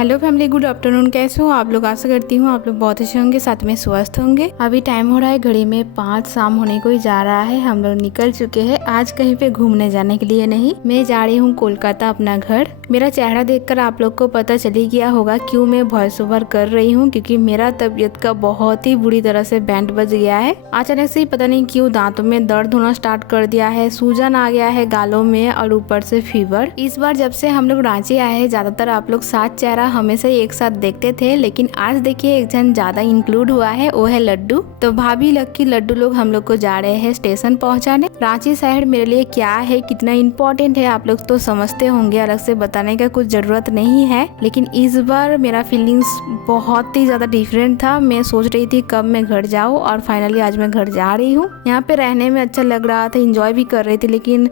Hello family, good afternoon. कैसे हो आप लोग? आशा करती हूँ आप लोग बहुत अच्छे होंगे, साथ में स्वस्थ होंगे। अभी टाइम हो रहा है घड़ी में 5 शाम होने को ही जा रहा है। हम लोग निकल चुके हैं आज कहीं पे घूमने जाने के लिए नहीं। मैं जा रही हूँ कोलकाता अपना घर। मेरा चेहरा देखकर आप लोग को पता चली गया होगा क्यों मैं वॉइस ओवर कर रही हूँ, क्योंकि मेरा तबीयत का बहुत ही बुरी तरह से बैंड बज गया है। अचानक से ही पता नहीं क्यों दांतों में दर्द होना स्टार्ट कर दिया है, सूजन आ गया है गालों में और ऊपर से फीवर। इस बार जब से हम लोग रांची आए हैं, ज्यादातर आप लोग साथ चेहरा हमेशा ही एक साथ देखते थे, लेकिन आज देखिए एक जन ज्यादा इंक्लूड हुआ है, वो है लड्डू। तो भाभी लक्की लड्डू लोग हम लोग को जा रहे हैं स्टेशन पहुंचाने। रांची शहर मेरे लिए क्या है, कितना इम्पोर्टेंट है आप लोग तो समझते होंगे, अलग से बताने का कुछ जरूरत नहीं है। लेकिन इस बार मेरा फीलिंग्स बहुत ही ज्यादा डिफरेंट था। मैं सोच रही थी कब मैं घर जाऊँ और फाइनली आज मैं घर जा रही हूँ। यहाँ पे रहने में अच्छा लग रहा था, इंजॉय भी कर रही थी, लेकिन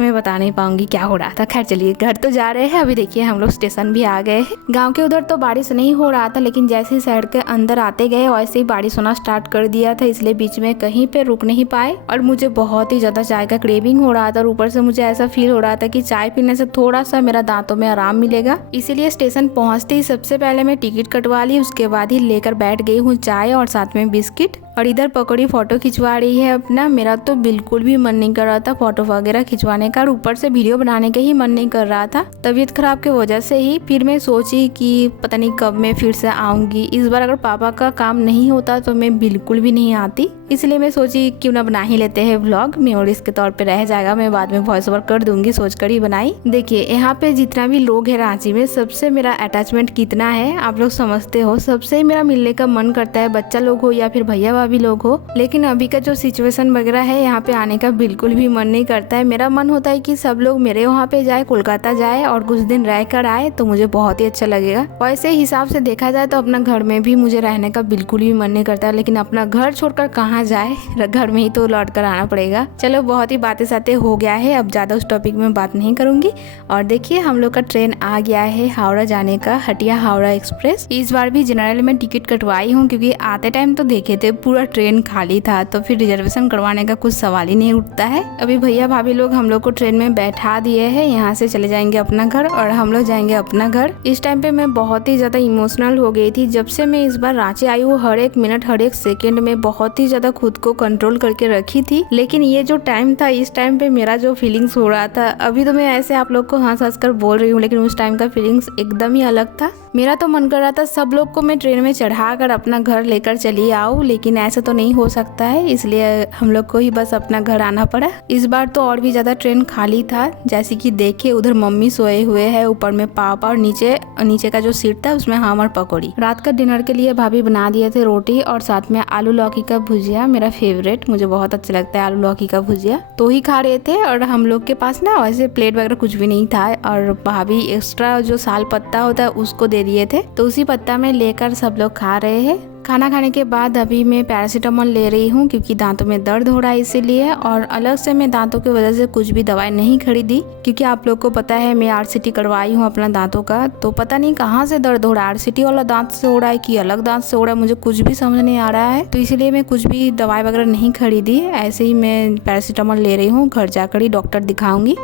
मैं बता नहीं पाऊंगी क्या हो रहा था। खैर चलिए, घर तो जा रहे हैं। अभी देखिए हम लोग स्टेशन भी आ गए हैं। गांव के उधर तो बारिश नहीं हो रहा था, लेकिन जैसे ही शहर के अंदर आते गए वैसे ही बारिश होना स्टार्ट कर दिया था, इसलिए बीच में कहीं पे रुक नहीं पाए। और मुझे बहुत ही ज्यादा चाय का क्रेविंग हो रहा था और ऊपर से मुझे ऐसा फील हो रहा था कि चाय पीने से थोड़ा सा मेरा दांतों में आराम मिलेगा। इसीलिए स्टेशन पहुंचते ही सबसे पहले मैं टिकट कटवा ली, उसके बाद ही लेकर बैठ गई हूँ चाय और साथ में बिस्किट। और इधर पकौड़ी फोटो खिंचवा रही है अपना। मेरा तो बिल्कुल भी मन नहीं कर रहा था फोटो वगैरह खिंचवाने का, और ऊपर से वीडियो बनाने का ही मन नहीं कर रहा था तबीयत खराब की वजह से ही। फिर मैं सोची कि पता नहीं कब मैं फिर से आऊंगी। इस बार अगर पापा का काम नहीं होता तो मैं बिल्कुल भी नहीं आती, इसलिए मैं सोची क्यों ना बना ही लेते हैं व्लॉग। मेमोरीज के तौर पे रह जाएगा, मैं बाद में वॉइस ओवर कर दूंगी, सोचकर ही बनाई। देखिए यहाँ पे जितना भी लोग है रांची में, सबसे मेरा अटैचमेंट कितना है आप लोग समझते हो। सबसे मेरा मिलने का मन करता है, बच्चा लोग हो या फिर भैया भाभी लोग हो। लेकिन अभी का जो सिचुएशन वगैरह है, यहाँ पे आने का बिल्कुल भी मन नहीं करता है। मेरा मन होता है कि सब लोग मेरे वहाँ पे जाए, कोलकाता जाए और कुछ दिन रह कर आए तो मुझे बहुत ही अच्छा लगेगा। वैसे हिसाब से देखा जाए तो अपना घर में भी मुझे रहने का बिल्कुल भी मन नहीं करता है, लेकिन अपना घर छोड़कर कहाँ जाए, घर में ही तो लौट कर आना पड़ेगा। चलो बहुत ही बातें सातें हो गया है, अब ज्यादा उस टॉपिक में बात नहीं करूंगी। और देखिए हम लोग का ट्रेन आ गया है हावड़ा जाने का, हटिया हावड़ा एक्सप्रेस। इस बार भी जनरल में टिकट कटवाई हूँ, क्योंकि आते टाइम तो देखे थे पूरा ट्रेन खाली था, तो फिर रिजर्वेशन करवाने का कुछ सवाल ही नहीं उठता है। अभी भैया भाभी लोग हम लोग को ट्रेन में बैठा दिए हैं, यहाँ से चले जाएंगे अपना घर और हम लोग जाएंगे अपना घर। इस टाइम पे मैं बहुत ही ज्यादा इमोशनल हो गई थी। जब से मैं इस बार रांची आई हूँ, हर एक मिनट हर एक सेकेंड में बहुत ही ज्यादा खुद को कंट्रोल करके रखी थी। लेकिन ये जो टाइम था, इस टाइम पे मेरा जो फीलिंग्स हो रहा था, अभी तो मैं ऐसे आप लोग को हंस हंस कर बोल रही हूँ, लेकिन उस टाइम का फीलिंग्स एकदम ही अलग था। मेरा तो मन कर रहा था सब लोग को मैं ट्रेन में चढ़ा कर अपना घर लेकर चली आऊँ, लेकिन ऐसा तो नहीं हो सकता है, इसलिए हम लोग को ही बस अपना घर आना पड़ा। इस बार तो और भी ज्यादा ट्रेन खाली था। जैसे कि देखिए उधर मम्मी सोए हुए है, ऊपर में पापा, और नीचे का जो सीट था उसमें हम और पकौड़ी। रात का डिनर के लिए भाभी बना दिए थे रोटी और साथ में आलू लौकी का भुजिया, मेरा फेवरेट, मुझे बहुत अच्छा लगता है आलू लौकी का भुजिया। तो ही खा रहे थे और हम लोग के पास ना वैसे प्लेट वगैरह कुछ भी नहीं था, और भाभी एक्स्ट्रा जो साल पत्ता होता है उसको दे दिए थे, तो उसी पत्ता में लेकर सब लोग खा रहे हैं। खाना खाने के बाद अभी मैं पैरासीटामोल ले रही हूँ, क्योंकि दांतों में दर्द हो रहा है इसीलिए। और अलग से मैं दांतों की वजह से कुछ भी दवाई नहीं खरीदी, क्योंकि आप लोग को पता है मैं RCT करवाई हूँ अपना दांतों का, तो पता नहीं कहाँ से दर्द हो रहा है, RCT वाला दांत से हो रहा है कि अलग दांत से हो रहा है, मुझे कुछ भी समझ नहीं आ रहा है। तो इसीलिए मैं कुछ भी दवाई वगैरह नहीं खरीदी, ऐसे ही मैं पैरासीटामोल ले रही हूँ। घर जाकर ही डॉक्टर दिखाऊंगी।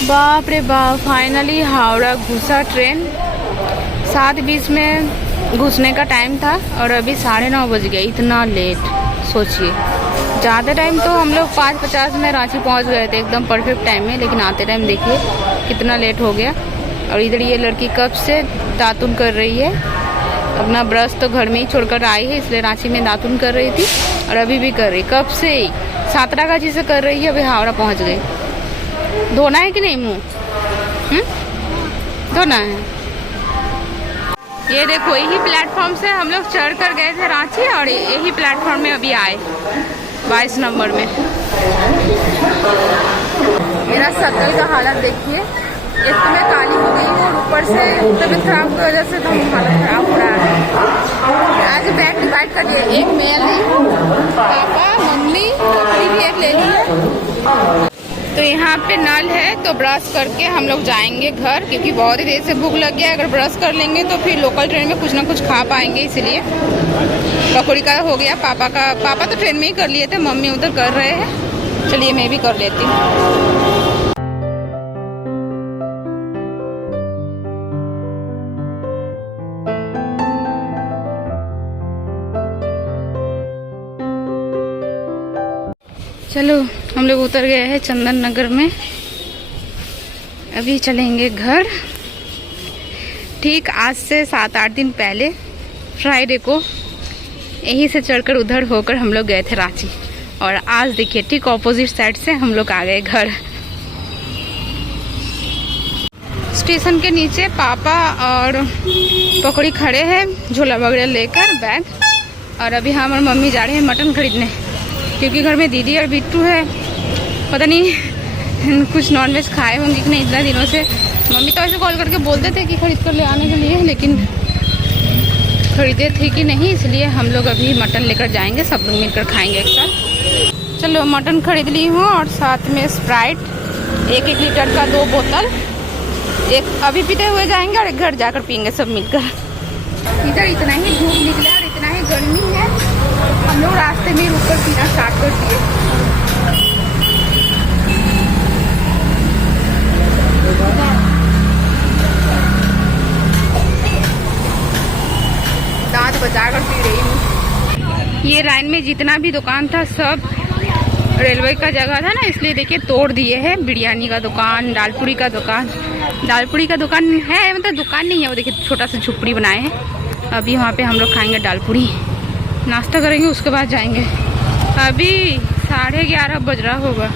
बाप रे बाप, फाइनली हावड़ा घुसा ट्रेन। 7:20 में घुसने का टाइम था और अभी 9:30 बज गए। इतना लेट, सोचिए। ज़्यादा टाइम तो हम लोग 5:50 में रांची पहुंच गए थे, एकदम परफेक्ट टाइम में, लेकिन आते टाइम देखिए कितना लेट हो गया। और इधर ये लड़की कब से दातुन कर रही है। अपना ब्रश तो घर में ही छोड़कर आई है, इसलिए रांची में दातुन कर रही थी और अभी भी कर रही, कब से ही सातरागाछी से कर रही है, अभी हावड़ा पहुँच गई। धोना है कि नहीं मुँह? धोना है। ये देखो, यही प्लेटफॉर्म से हम लोग चढ़ कर गए थे रांची और यही प्लेटफॉर्म में अभी आए 22 नंबर में। मेरा शक्ल का हालत देखिए, एक तो मैं काली हो गई हूँ और ऊपर से तबीयत खराब की वजह से तो हालत खराब हो रहा है। आज बैग डिवाइड कर दिए, एक मैं ली हूँ, पापा मम्मी पपड़ी भी एक ले ली है। तो यहाँ पे नल है तो ब्रश करके हम लोग जाएंगे घर, क्योंकि बहुत ही देर से भूख लग गया। अगर ब्रश कर लेंगे तो फिर लोकल ट्रेन में कुछ ना कुछ खा पाएंगे, इसलिए पकौड़ी का हो गया। पापा तो ट्रेन में ही कर लिए थे, मम्मी उधर कर रहे हैं। चलिए मैं भी कर लेती हूँ। चलो हम लोग उतर गए हैं चंदन नगर में, अभी चलेंगे घर। ठीक आज से 7-8 दिन पहले फ्राइडे को यहीं से चढ़कर उधर होकर हम लोग गए थे रांची, और आज देखिए ठीक ऑपोजिट साइड से हम लोग आ गए घर। स्टेशन के नीचे पापा और पकौड़ी खड़े हैं झोला वगैरह लेकर बैग, और अभी हम और मम्मी जा रहे हैं मटन खरीदने, क्योंकि घर में दीदी और बिट्टू है। पता नहीं कुछ नॉनवेज खाए होंगे कि नहीं इतना दिनों से। मम्मी तो ऐसे कॉल करके बोलते थे कि खरीद कर ले आने के लिए, लेकिन खरीदे थे कि नहीं, इसलिए हम लोग अभी मटन लेकर जाएंगे, सब लोग मिलकर खाएंगे एक साथ। चलो मटन खरीद ली हूँ, और साथ में स्प्राइट 1-1 लीटर का 2 बोतल, एक अभी पीते हुए जाएंगे और एक घर जाकर पियेंगे सब मिलकर। इधर इतना ही धूप निकला और इतना ही गर्मी है, हम लोग रास्ते में रुक कर पीना स्टार्ट कर दिए। दांत बचाकर पी रही हूँ। ये लाइन में जितना भी दुकान था सब रेलवे का जगह था ना, इसलिए देखिए तोड़ दिए हैं। बिरयानी का दुकान, दालपूरी का दुकान है, मतलब दुकान नहीं है वो, देखिए छोटा सा झुपड़ी बनाए हैं। अभी वहाँ पे हम लोग खाएंगे दालपूरी, नाश्ता करेंगे, उसके बाद जाएंगे। अभी 11:30 बज रहा होगा,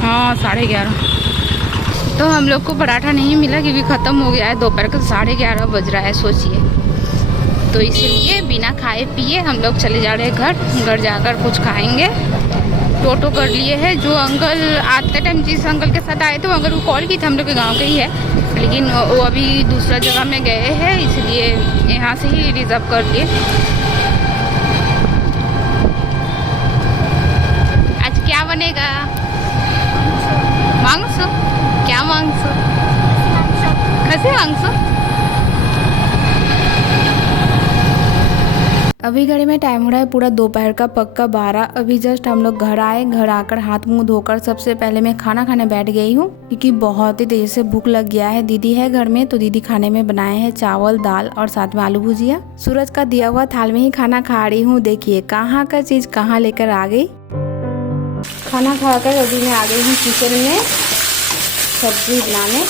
हाँ 11:30। तो हम लोग को पराठा नहीं मिला क्योंकि ख़त्म हो गया है दोपहर का, 11:30 बज रहा है सोचिए। तो इसलिए बिना खाए पिए हम लोग चले जा रहे हैं घर जाकर कुछ खाएंगे। टोटो कर लिए है, जो अंकल आते टाइम जिस अंकल के साथ आए थे वो अंकल को कॉल की थी, हम लोग के गाँव के ही है, लेकिन वो अभी दूसरा जगह में गए हैं, इसलिए यहाँ से ही रिजर्व कर लिए। आज क्या बनेगा? मांस? क्या मांस? खसी मांस? अभी घड़ी में टाइम हो रहा है पूरा दोपहर का पक्का 12। अभी जस्ट हम लोग घर आए, घर आकर हाथ मुंह धोकर सबसे पहले मैं खाना खाने बैठ गई हूँ, क्योंकि बहुत ही देर से भूख लग गया है। दीदी है घर में तो दीदी खाने में बनाए हैं चावल दाल और साथ में आलू भुजिया। सूरज का दिया हुआ थाल में ही खाना खा रही हूँ। देखिए कहाँ का चीज कहाँ लेकर आ गई। खाना खाकर अभी मैं आ गई हूँ किचन में सब्जी बनाने।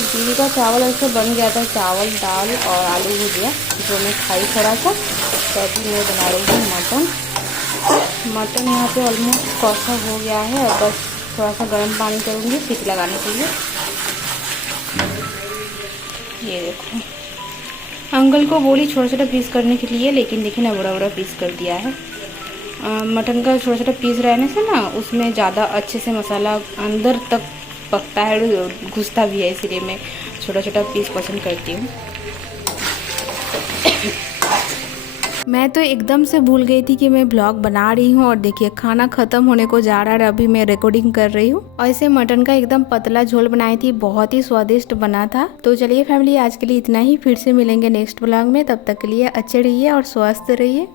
दीदी का चावल ऐसे बन गया था, चावल दाल और आलू भुजिया, जो मैं खाई थोड़ा सा। तो अभी मैं बना रही हूँ मटन यहाँ पे ऑलमोस्ट कौसा हो गया है, और बस थोड़ा सा गर्म पानी करूँगी सीटी लगाने के लिए। ये देखो अंकल को बोली छोटा छोटा पीस करने के लिए, लेकिन देखिए ना बड़ा बड़ा पीस कर दिया है। मटन का छोटा छोटा पीस रहने से ना उसमें ज़्यादा अच्छे से मसाला अंदर तक पकता है, घुसता भी है, इसलिए मैं छोटा छोटा पीस पसंद करती हूँ। मैं तो एकदम से भूल गई थी कि मैं ब्लॉग बना रही हूँ, और देखिए खाना खत्म होने को जा रहा है, अभी मैं रिकॉर्डिंग कर रही हूँ। और इसे मटन का एकदम पतला झोल बनाई थी, बहुत ही स्वादिष्ट बना था। तो चलिए फैमिली आज के लिए इतना ही, फिर से मिलेंगे नेक्स्ट ब्लॉग में। तब तक के लिए अच्छे रहिए और स्वस्थ रहिए।